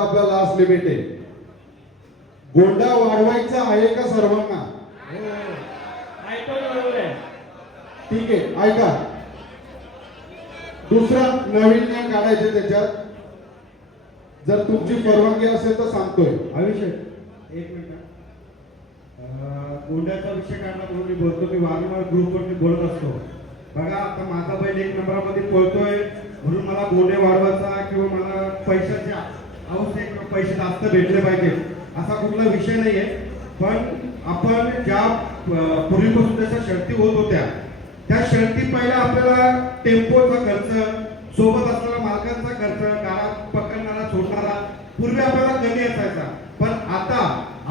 आपला last limit आहे. गोंडा वाढवायचा आहे का सर्वांना? ठीक आहे, ऐका. दुसरा नवीन नियम काढायचे त्याच्यात, जर तुमची परवानगी असेल तर सांगतोय. अभिषेक एक मिनिट. गोंड्याचा विषय काढला म्हणून मी बोलतो. मी वारंवार ग्रुपवरती बोलत असतो. बघा आता माझा बैल 1 नंबरामध्ये पळतोय म्हणून मला गोंडे वाढवायचा किंवा मला पैशाच्या आवश्यक पैसे जास्त भेटले पाहिजे असा कुठला विषय नाहीये. पण आपण ज्या पूर्वीपासून त्याच्या शर्ती होत होत्या त्या शर्ती पहिला आपल्याला टेम्पोचा खर्च, सोबत असणारा मालकांचा खर्च, गाडा पकडणारा सोडणारा पूर्वी आपल्याला कमी असायचा. पण आता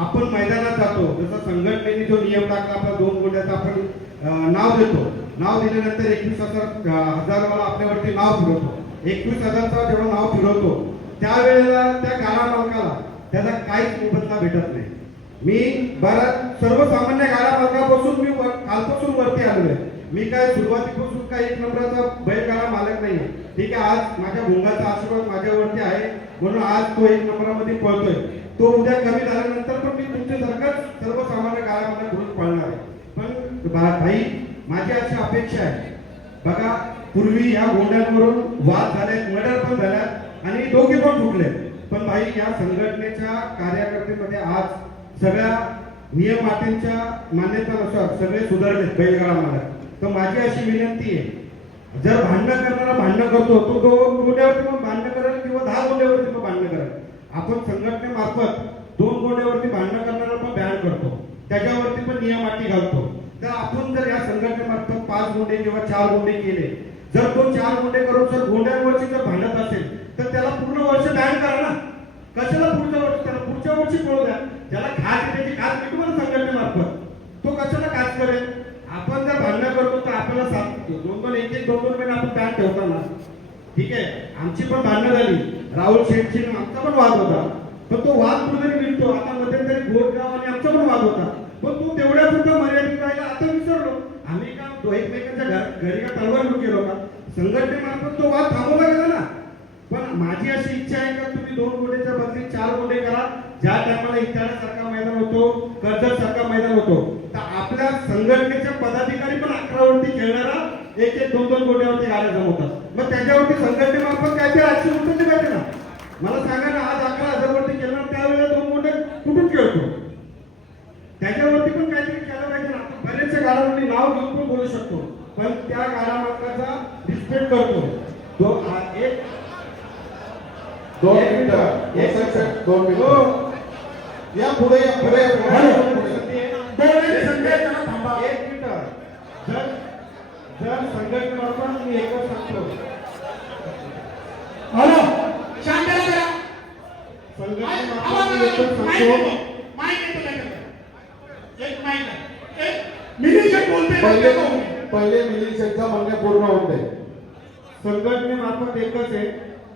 आपण मैदानात जातो, जसं संघटनेने जो नियम टाकला आपला 2 गोंड्याचा आपण नाव देतो. नाव दिल्यानंतर 21,000 आपल्यावरती नाव फिरवतो. 21,000चा जेव्हा नाव फिरवतो त्यावेळेला त्या गाडा मालकाला त्याचा काहीच मोबदला भेटत नाही. मी बऱ्याच सर्वसामान्य गाडा मालकापासून मी कालपासून वरती आलोय. मी काय सुरुवातीपासून काय 1 नंबराचा बैलगाडा मालक नाही. ठीक आहे, आज माझ्या भोंगाचा आशीर्वाद माझ्यावरती आहे म्हणून आज तो 1 नंबरामध्ये पळतोय. तो उद्या कमी झाल्यानंतर पण मी तुमच्यासारखाच सर्वसामान्य गाडा मालक म्हणून पळणार आहे. पण भाई माझी अशी अपेक्षा आहे, बघा पूर्वी या गोंड्यांवरून वाद झाले, मर्डर पण झाल्या आणि दोघे पण फुटले. पण भाई या संघटनेच्या कार्यकर्त्यांमध्ये आज सगळ्या नियम अटींच्या मान्यतेनुसार सगळे सुधारले बैलगाडा मालक. तर माझी अशी विनंती आहे, जर भांडण करणारा भांडण करतो तो 2 गोंड्यावरती पण भांडण करेल किंवा 10 गोंड्यावरती पण भांडण करेल. आपण संघटनेमार्फत 2 गोंड्यावरती भांडण करणारा पण बॅन करतो, त्याच्यावरती पण नियम अटी घालतो. तर आपण जर या संघटनेमार्फत 5 गोंडे किंवा 4 गोंडे केले, जर तो 4 गोंडे करून जर गोंड्यांवरची जर भांडत असेल तर त्याला पूर्ण वर्ष बॅन करा ना. कशाला पुढच्या वर्षी? त्याला पुढच्या वर्षी पळू द्या. ज्याला खात त्याची खात मिटू ना संघटनेमार्फत, तो कशाला खात करेल? आपण जर भांडण करतो तर आपल्याला 2-2 1-1 2-2 महिने आपण बॅन ठेवतो ना. ठीक आहे, आमची पण भांडणं झाली, राहुल शेठची आमचा पण वाद होता. पण तो वाद कुठेतरी मिळतो. आता मध्यंतरी गोडगाव आणि आमचा पण वाद होता. पण तू तेवढ्या पुरता मर्यादित राहिला. आता विसरलो आम्ही का एकमेकांच्या घरी का तलवार घेऊन गेलो का? संघटनेमार्फत तो वाद थांबवला गेला ना. पण माझी अशी इच्छा आहे का तुम्ही 2 गोंड्याच्या बदली 4 गोंडे करा. ज्या टायमाला इटाळ्यासारखा मैदान होतो, कर्जत सारखा मैदान होतो, तर आपल्या संघटनेच्या पदाधिकारी पण 11 वरती खेळणारा 1-1 2-2 गोंड्यावरती गाड्या जमवतात. मग त्याच्यावरती संघटनेमार्फत काहीतरी आजची उत्तर पाहिजे ना. मला सांगा ना, आज 11,000 वरती खेळणार त्यावेळेला 2 गोंडे कुठून खेळतो? त्याच्यावरती पण काहीतरी केलं पाहिजे ना. बरेचशा गाड्यांवरती नाव घेऊन पण बोलू शकतो, पण त्या गाडा मालकाचा रिस्पेक्ट करतो. 2 मिनिटं 2 मिनिटं या पुढे या पुढे. एक मिनिट. जर संघटनेमार्फत मी एकच सांगतो, हॅलो शांत करा. संघटनेमार्फत मी एकच सांगतो, पहिले मिलिशनचा म्हणणे पूर्ण होते. संघटनेमार्फत एकच आहे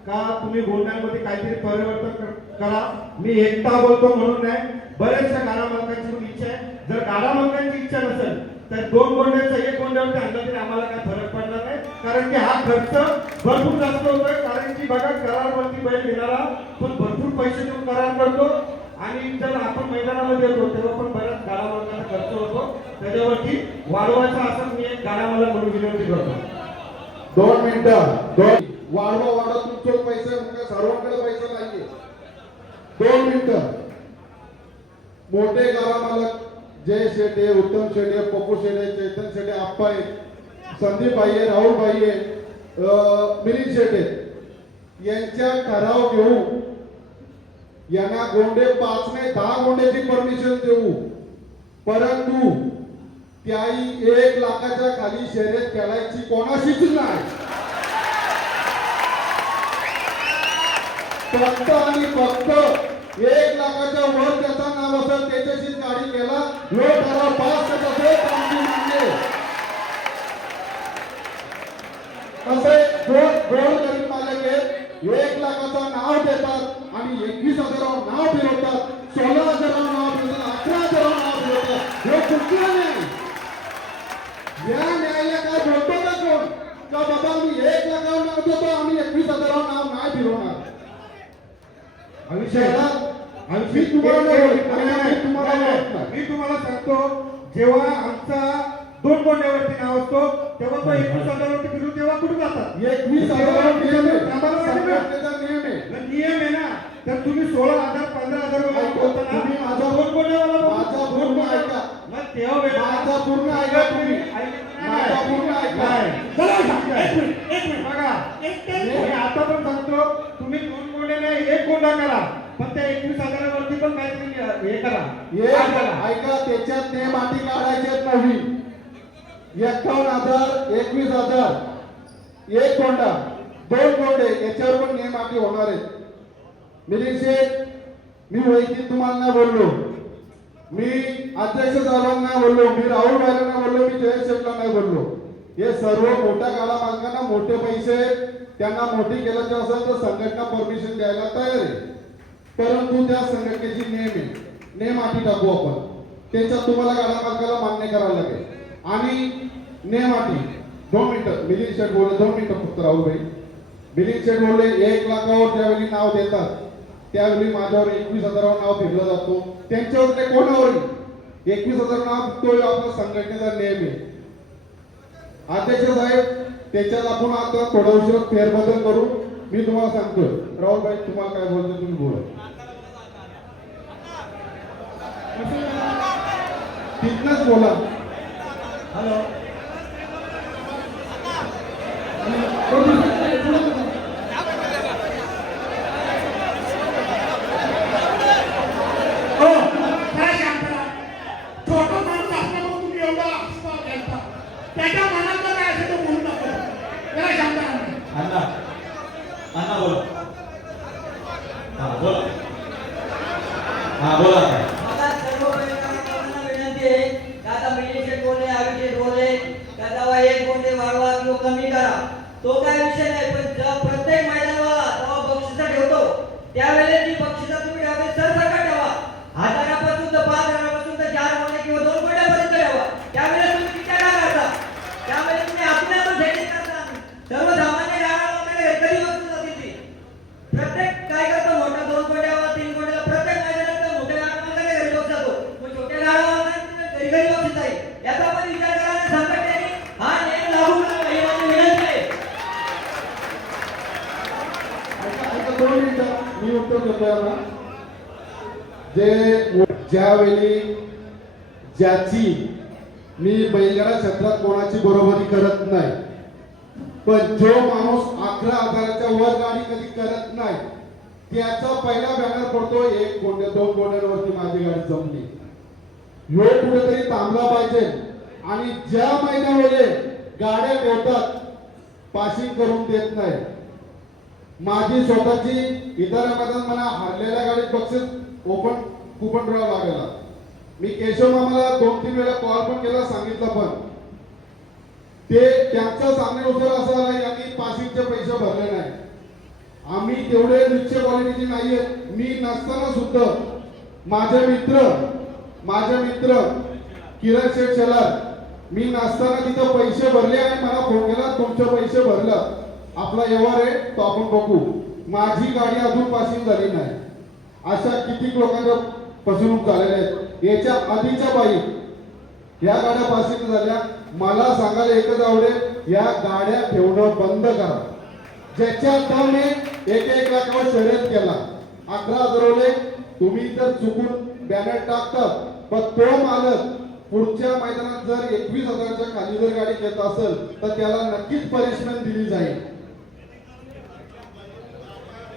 का तुम्ही गोंड्यांमध्ये काहीतरी परिवर्तन करा. मी एकटा बोलतो म्हणून नाही, बऱ्याचशा गाडा मालकांची पण इच्छा आहे. जर गाडा मालकांची इच्छा नसेल तर 2 गोंड्याचा 1 गोंड्यावरती आणला तरी आम्हाला काय फरक पडणार नाही. कारण की हा खर्च भरपूर जास्त होतोय. कारण की बघा करारवरती बैल घेणारा पण भरपूर पैसे देऊन करार करतो आणि जर आपण मैदानामध्ये येतो तेव्हा पण बऱ्याच गाडा मालकांचा खर्च होतो. त्याच्यावरती वाढवायचा असं मी एक गाडा मालक म्हणून विनंती करतो. 2 मिनिटं. वाढवा तुमचे पैसे म्हणजे सर्वांकडे पैसे नाहीये. 2 मिनिटं. मोठे गाडा मालक जय शेटे, उत्तम शेटे, पप्पू शेटे, चेतन शेटे, आप्पा आहे, संदीप भाई आहे, राहुल भाई आहे, मिलिंद शेटे यांच्या ठराव घेऊ. यांना गोंडे 5 नाही 10 गोंड्याची परमिशन देऊ. परंतु त्याही 1 लाखाच्या खाली शर्यत खेळायची कोणाशीच नाही. फक्त आणि फक्त 1 लाखाच्या वर त्याचा नाव असेल त्याच्याशीच गाडी केला. लोक ठराव पास आमची मागणी. असे गोड गरीब मालक आहेत, 1 लाखाचं नाव देतात आणि 21,000 नाव फिरवतात, 16,000 नाव फिरवतात, 11,000 नाव फिरवतात. हे चुकीचं नाही. या न्यायालय काय बोलतो का कोण का बाबा मी 1 लाखावर नाव देतो आम्ही 21,000 नाव नाही फिरवणार. मी तुम्हाला नाही बोलत. मी तुम्हाला नाही, बोलत नाही. मी तुम्हाला सांगतो, जेव्हा आमचा 2 गोंड्यावरती नाव असतो तेव्हा तो 21,000 फिरू तेव्हा कुठे जातात? 21,000 नियम आहे. आम्हाला माहिती आहे. संघटनेचा नियम आहे. मग नियम आहे ना, तर तुम्ही 16,000 15,000 वगैरे ऐका, बोलता ना, तुम्ही माझा- 2 गोंड्यावाला बोलतो. माझा पूर्ण ऐका. मग तेव्हा वेळेला- माझा पूर्ण ऐका तुम्ही. माझा पूर्ण ऐका. चला उठा. एक मिनिट बघा, एक मी आता पण सांगतो, तुम्ही 2 गोंडे नाही 1 गोंडा करा, पण त्या 21,000 वरती पण काहीतरी हे करा. हे काय करा? ऐका, त्याच्यात ते माती काढायचे नाही. 51,000 21,000 एक कोंडा 2 कोंडे याच्यावर पण नियम अटी होणार आहेत. मिलिंद शेठ, मी वैयक्तिक तुम्हाला नाही बोललो, मी अध्यक्ष साहेबांना बोललो, मी राहुल भाईंना बोललो, मी जयेश शेठला नाही बोललो. हे सर्व मोठ्या गाडा मालकांना मोठे पैसे त्यांना मोठी केल्याचे असेल तर संघटना परमिशन द्यायला तयार आहे, परंतु त्या संघटनेची नियम आहे, नियम अटी टाकू आपण. त्याच्यात तुम्हाला गाडा मालकाला मान्य करावं लागेल. आणि नियम अटी 2 मिनिटं मिलिंद शेठ बोलले, 2 मिनिटं फक्त राहुल भाई. मिलिंद शेठ बोलले 1 लाखावर ज्यावेळी नाव देतात त्यावेळी माझ्यावर 21,000 नाव फिरलं जातो, त्यांच्यावर ते कोणावर 21,000 नाव तो आपला संघटनेचा नियम आहे. अध्यक्ष साहेब, त्याच्यात आपण आता थोडा उशीर फेरबदल करू. मी तुम्हाला सांगतोय, राहुल भाई तुम्हाला काय बोलतो तुम्ही बोला. तिथनच बोला. हॅलो हो काय शांतरा छोटा माणूस असल्यामुळे तुम्ही एवढा आस्था घ्यायचा त्याच्या मनात जर काय असेल तर बोलू नको त्याला शांतरा अण्णा अण्णा बोला. हा बोला. हा बोला काय. मला सर्व प्रयत्नांना विनंती आहे की आता मिलिंद बोलले अभिषेक बोलले त्याचा 1 कोंडे वाढवा किंवा कमी करा, तो काय विषय नाही, पण जेव्हा प्रत्येक मैदानाला जेव्हा बक्षिसं ठेवतो त्यावेळेला ती बक्षिसं तुम्ही ठेवते सरसकट ठेवा. 1,000पासून तर 5,000पासून तर 4 कोंडे किंवा 2 कोंड्यापर्यंत ठेवा. त्यावेळेला तुम्ही किती काय करता, त्यावेळेला तुम्ही आपल्या पण सेटिंग करता. सर्वसामान्य गावाला कधी वस्तू जातील ती. प्रत्येक काय करतो मोठा 2 कोंड्यावर 3 कोंड्याला प्रत्येक मैदानात मोठ्या गावाला घरी बघ जातो, मग छोट्या गावाला घरी घरी बघत जाईल. याचा पण विचार करायला संघटनेने हा नियम लागू करावा ही माझी विनंती आहे. ऐका 2 मिनिटं मी उत्तर देतो याला. ज्यावेळी ज्याची मी बैलगाडा क्षेत्रात कोणाची बरोबरी करत नाही, पण जो माणूस 11,000च्या वर गाडी कधी करत नाही त्याचा पहिला बॅनर पडतो 1 कोंड्या 2 कोंड्यांवरती माझी गाडी जमली. ह्यो कुठेतरी थांबला पाहिजे. आणि ज्या मैदानामध्ये गाड्या ठेवतात पासिंग करून देत नाही, माझी स्वतःची इतर मैदान मला हरलेल्या गाडीत बक्षीस ओपन कुपन ड्रॉ लागला. मी केशव मामाला 2-3 वेळा कॉल पण केला, सांगितलं, पण ते त्यांच्या सांगण्यानुसार असं आलं यांनी पासिंगचे पैसे भरले नाही. आम्ही तेवढे निश्चय क्वालिटीचे नाहीये. मी नसताना सुद्धा माझे मित्र किरण शेठ शेलार, मी नसताना तिथं पैसे भरले आणि मला फोन केला तुमचे पैसे भरलं, आपला व्यवहार आहे तो आपण बघू. माझी गाडी अजून पासिंग झाली नाही. अशा किती लोकांच्या फसवणूक झालेल्या आहेत. याच्या आधीच्या बाई या गाड्या पासिंग झाल्या. मला सांगायला एकच आवडेल, या गाड्या ठेवणं बंद करा. ज्याच्या दमने 1-1 लाखावर शर्यत केला 11,000 तुम्ही तर चुकून बॅनर टाकतात, पण तो मालक पुढच्या मैदानात जर 21,000च्या खाली जर गाडी घेत असेल तर त्याला नक्कीच पनिशमेंट